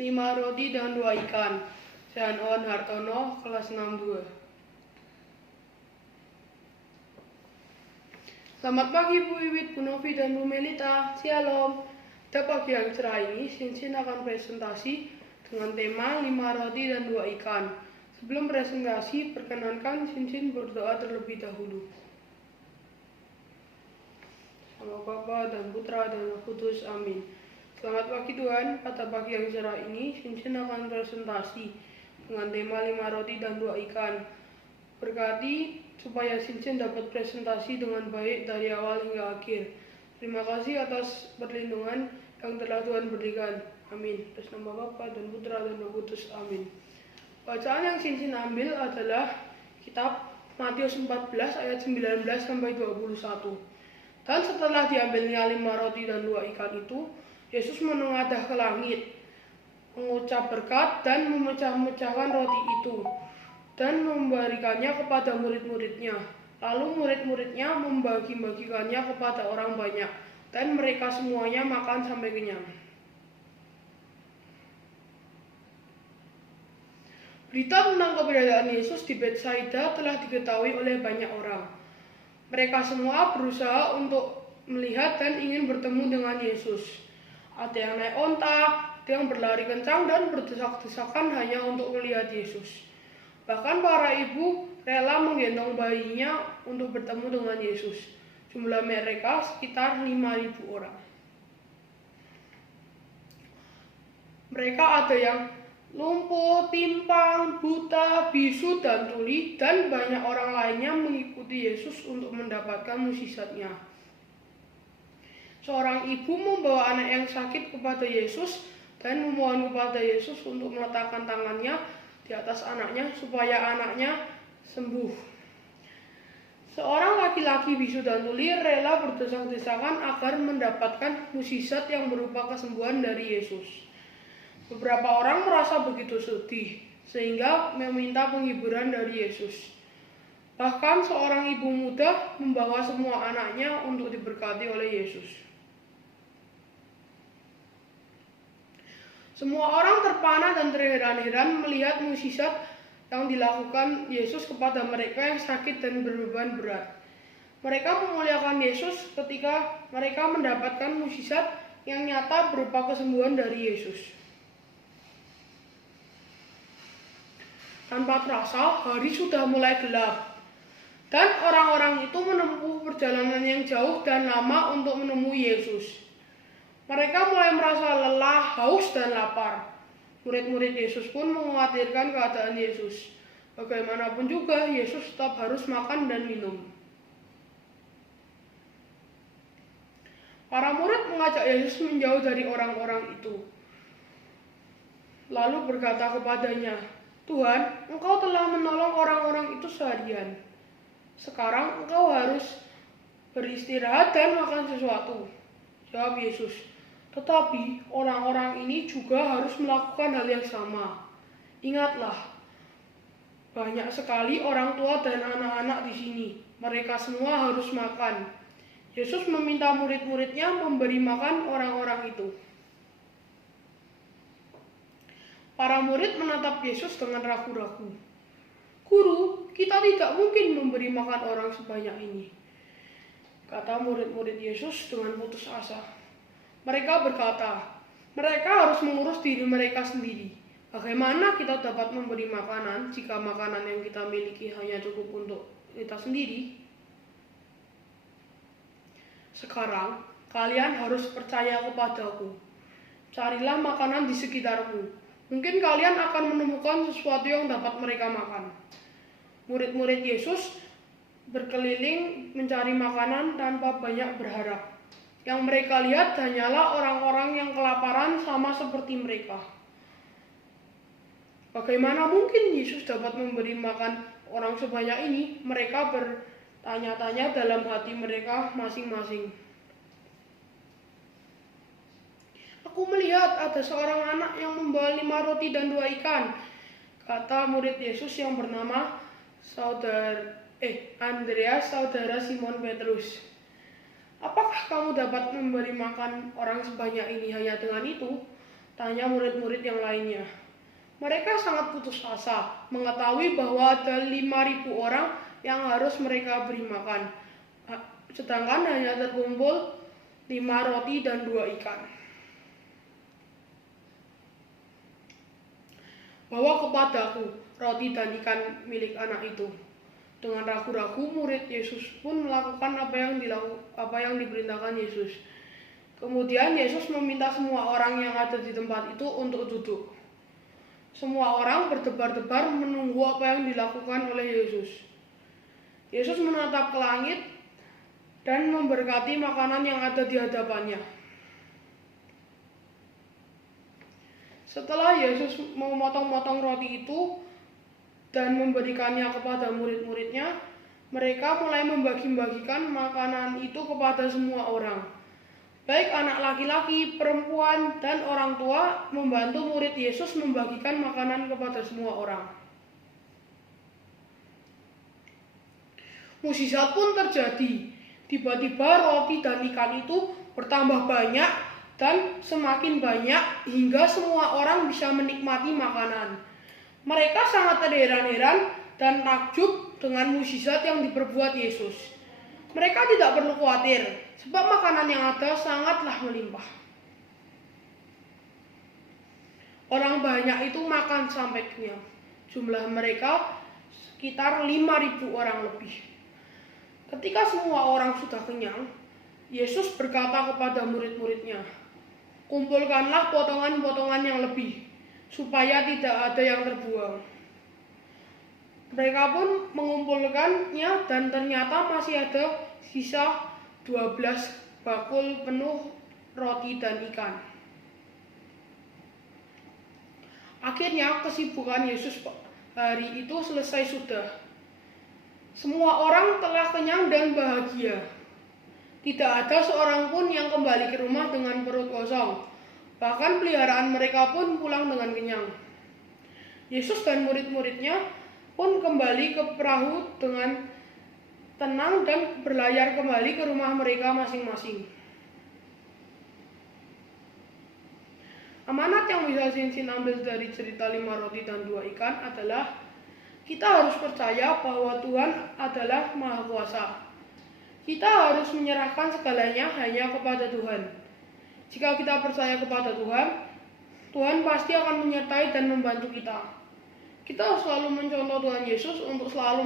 5 roti dan 2 ikan. Saya On Hartono, kelas 62. Selamat pagi Bu Iwit, Bu Novi, dan Bu Melita. Shalom. Pada pagi yang cerah ini, Sinsin akan presentasi dengan tema 5 roti dan 2 ikan. Sebelum presentasi, perkenankan Sinsin berdoa terlebih dahulu. Nama Bapa dan Putra dan Roh Kudus. Amin. Selamat pagi Tuhan, pada pagi yang cerah ini, Sinsin akan presentasi dengan tema 5 roti dan 2 ikan. Berkati supaya Sinsin dapat presentasi dengan baik dari awal hingga akhir. Terima kasih atas perlindungan yang telah Tuhan berikan. Amin. Atas nama Bapa dan Putra dan Roh Kudus. Amin. Bacaan yang Sinsin ambil adalah kitab Matius 14 ayat 19 sampai 21. Dan setelah diambilnya 5 roti dan 2 ikan itu, Yesus menengadah ke langit, mengucap berkat dan memecah-mecahkan roti itu, dan memberikannya kepada murid-muridnya. Lalu murid-muridnya membagi-bagikannya kepada orang banyak, dan mereka semuanya makan sampai kenyang. Berita tentang keberadaan Yesus di Betsaida telah diketahui oleh banyak orang. Mereka semua berusaha untuk melihat dan ingin bertemu dengan Yesus. Ada yang naik onta, ada yang berlari kencang dan berdesak-desakan hanya untuk melihat Yesus. Bahkan para ibu rela menggendong bayinya untuk bertemu dengan Yesus. Jumlah mereka sekitar 5.000 orang. Mereka ada yang lumpuh, timpang, buta, bisu, dan tuli, dan banyak orang lainnya mengikuti Yesus untuk mendapatkan mukjizatnya. Seorang ibu membawa anak yang sakit kepada Yesus dan memohon kepada Yesus untuk meletakkan tangannya di atas anaknya supaya anaknya sembuh. Seorang laki-laki bisu dan tuli rela berdesak-desakan agar mendapatkan mukjizat yang berupa kesembuhan dari Yesus. Beberapa orang merasa begitu sedih sehingga meminta penghiburan dari Yesus. Bahkan seorang ibu muda membawa semua anaknya untuk diberkati oleh Yesus. Semua orang terpana dan terheran-heran melihat mukjizat yang dilakukan Yesus kepada mereka yang sakit dan berbeban berat. Mereka memuliakan Yesus ketika mereka mendapatkan mukjizat yang nyata berupa kesembuhan dari Yesus. Tanpa terasa, hari sudah mulai gelap, dan orang-orang itu menempuh perjalanan yang jauh dan lama untuk menemui Yesus. Mereka mulai merasa lelah, haus, dan lapar. Murid-murid Yesus pun mengkhawatirkan keadaan Yesus. Bagaimanapun juga, Yesus tetap harus makan dan minum. Para murid mengajak Yesus menjauh dari orang-orang itu. Lalu berkata kepadanya, "Tuhan, Engkau telah menolong orang-orang itu seharian. Sekarang Engkau harus beristirahat dan makan sesuatu." Jawab Yesus, "Tetapi orang-orang ini juga harus melakukan hal yang sama. Ingatlah, banyak sekali orang tua dan anak-anak di sini. Mereka semua harus makan." Yesus meminta murid-muridnya memberi makan orang-orang itu. Para murid menatap Yesus dengan ragu-ragu. "Guru, kita tidak mungkin memberi makan orang sebanyak ini," kata murid-murid Yesus dengan putus asa. Mereka berkata, "Mereka harus mengurus diri mereka sendiri. Bagaimana kita dapat memberi makanan jika makanan yang kita miliki hanya cukup untuk kita sendiri? Sekarang, kalian harus percaya kepadaku. Carilah makanan di sekitarmu. Mungkin kalian akan menemukan sesuatu yang dapat mereka makan." Murid-murid Yesus berkeliling mencari makanan tanpa banyak berharap. Yang mereka lihat hanyalah orang-orang yang kelaparan sama seperti mereka. Bagaimana mungkin Yesus dapat memberi makan orang sebanyak ini? Mereka bertanya-tanya dalam hati mereka masing-masing. "Aku melihat ada seorang anak yang membawa 5 roti dan 2 ikan, kata murid Yesus yang bernama Andreas, saudara Simon Petrus. "Apakah kamu dapat memberi makan orang sebanyak ini hanya dengan itu?" tanya murid-murid yang lainnya. Mereka sangat putus asa mengetahui bahwa ada 5.000 orang yang harus mereka beri makan, sedangkan hanya terkumpul 5 roti dan 2 ikan. Bawa kepadaku roti dan ikan milik anak itu. Dengan ragu-ragu, murid Yesus pun melakukan apa yang diperintahkan Yesus. Kemudian Yesus meminta semua orang yang ada di tempat itu untuk duduk. Semua orang berdebar-debar menunggu apa yang dilakukan oleh Yesus. Yesus menatap ke langit dan memberkati makanan yang ada di hadapannya. Setelah Yesus memotong-motong roti itu dan memberikannya kepada murid-muridnya, mereka mulai membagi-bagikan makanan itu kepada semua orang. Baik anak laki-laki, perempuan, dan orang tua membantu murid Yesus membagikan makanan kepada semua orang. Mukjizat pun terjadi. Tiba-tiba roti dan ikan itu bertambah banyak dan semakin banyak hingga semua orang bisa menikmati makanan. Mereka sangat terheran-heran dan takjub dengan mukjizat yang diperbuat Yesus. Mereka tidak perlu khawatir, sebab makanan yang ada sangatlah melimpah. Orang banyak itu makan sampai kenyang. Jumlah mereka sekitar 5.000 orang lebih. Ketika semua orang sudah kenyang, Yesus berkata kepada murid-muridnya, "Kumpulkanlah potongan-potongan yang lebih, supaya tidak ada yang terbuang." Mereka pun mengumpulkannya dan ternyata masih ada sisa 12 bakul penuh roti dan ikan. Akhirnya kesibukan Yesus hari itu selesai sudah. Semua orang telah kenyang dan bahagia. Tidak ada seorang pun yang kembali ke rumah dengan perut kosong. Bahkan peliharaan mereka pun pulang dengan kenyang. Yesus dan murid-muridnya pun kembali ke perahu dengan tenang dan berlayar kembali ke rumah mereka masing-masing. Amanat yang bisa Sinsin ambil dari cerita 5 roti dan 2 ikan adalah kita harus percaya bahwa Tuhan adalah Maha Kuasa. Kita harus menyerahkan segalanya hanya kepada Tuhan. Jika kita percaya kepada Tuhan, Tuhan pasti akan menyertai dan membantu kita. Kita harus selalu mencontoh Tuhan Yesus untuk selalu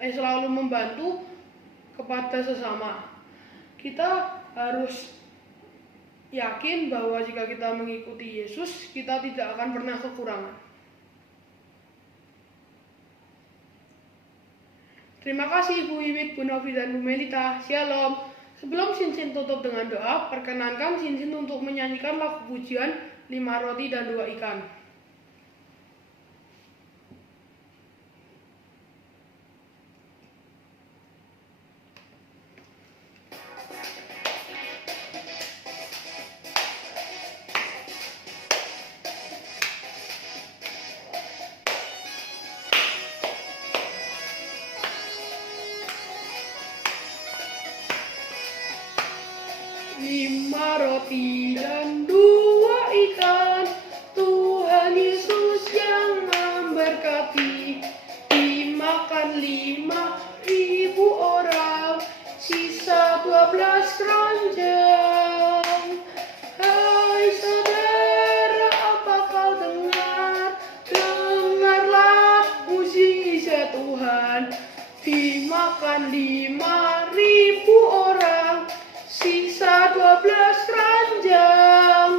selalu membantu kepada sesama. Kita harus yakin bahwa jika kita mengikuti Yesus, kita tidak akan pernah kekurangan. Terima kasih Bu Iwit, Bu Novi, dan Bu Melita. Shalom. Sebelum Sinsin tutup dengan doa, perkenankan Sinsin untuk menyanyikan lagu pujian 5 roti dan 2 ikan. Lima roti dan 2 ikan, Tuhan Yesus yang memberkati. Dimakan 5.000 orang, sisa 12 keranjang. Hai saudara, apa kau dengar? Dengarlah mukjizat Tuhan. Dimakan 5.000 orang, sisa 12 keranjang.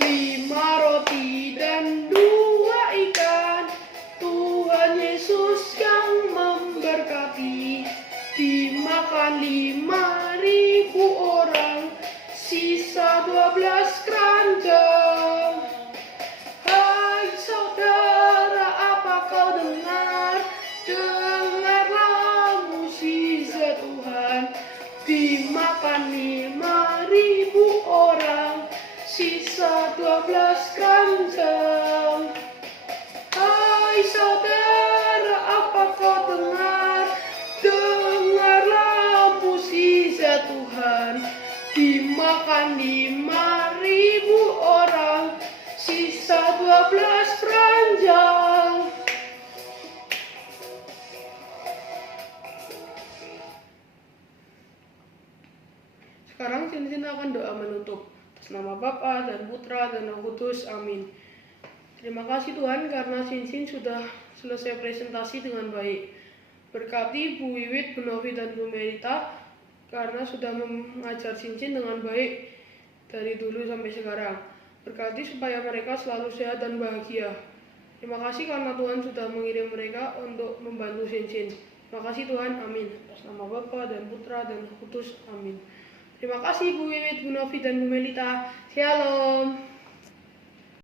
Lima roti dan 2 ikan, Tuhan Yesus yang memberkati. Dimakan 5.000 orang, sisa 12 keranjang. Hai saudara, apa kau dengar? Dengarlah mukjizat Tuhan. Dimakan 5.000 orang, sisa 12 keranjang. Hai saudara, apa kau dengar? Dengarlah mukjizat Tuhan. Dimakan 5.000 orang, sisa 12 keranjang. Sekarang Cincin akan doa menutup. Atas nama Bapa dan Putra dan Roh Kudus. Amin. Terima kasih Tuhan karena Cincin sudah selesai presentasi dengan baik. Berkati Bu Wiwit, Bu Novi, dan Bu Merita karena sudah mengajar Cincin dengan baik dari dulu sampai sekarang. Berkati supaya mereka selalu sehat dan bahagia. Terima kasih karena Tuhan sudah mengirim mereka untuk membantu Cincin. Terima kasih Tuhan. Amin. Atas nama Bapa dan Putra dan Roh Kudus. Amin. Terima kasih Bu Wiwit, Bu Novi, dan Bu Melita. Shalom.